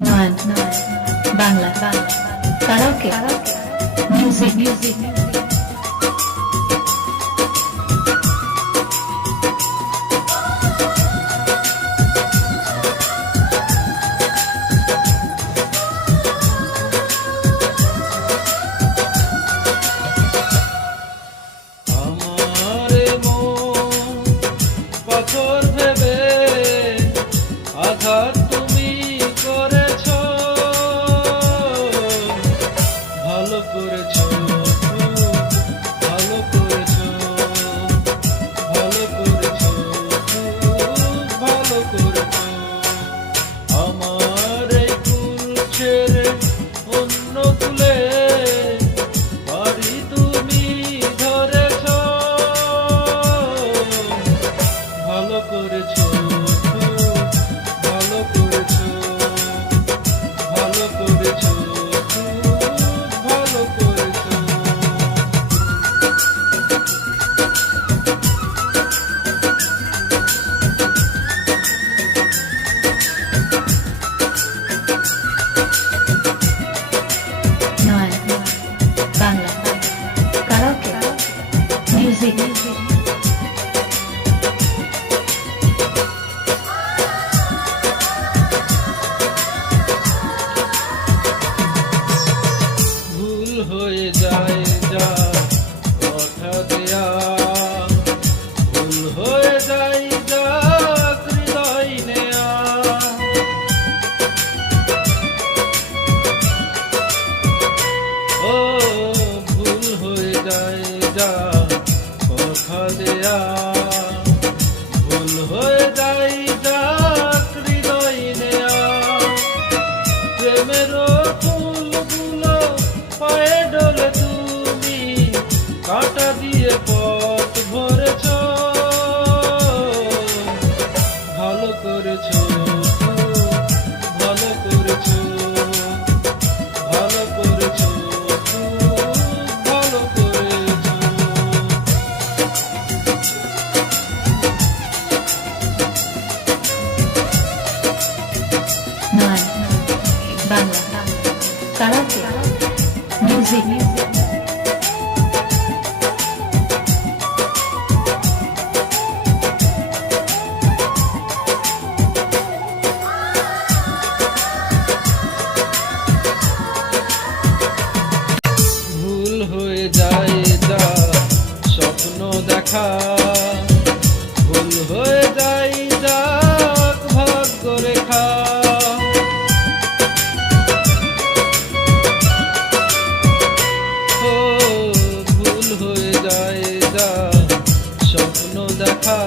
Nayan Bangla karaoke music music music. করেছ। ভালো করেছ। ভালো করেছ। ভালো করেছ। নয় বাংলা। ভুল হয়ে যাই যাক ভাগ্য রেখা ও ভুল হয়ে যায় যা স্বপ্ন দেখা।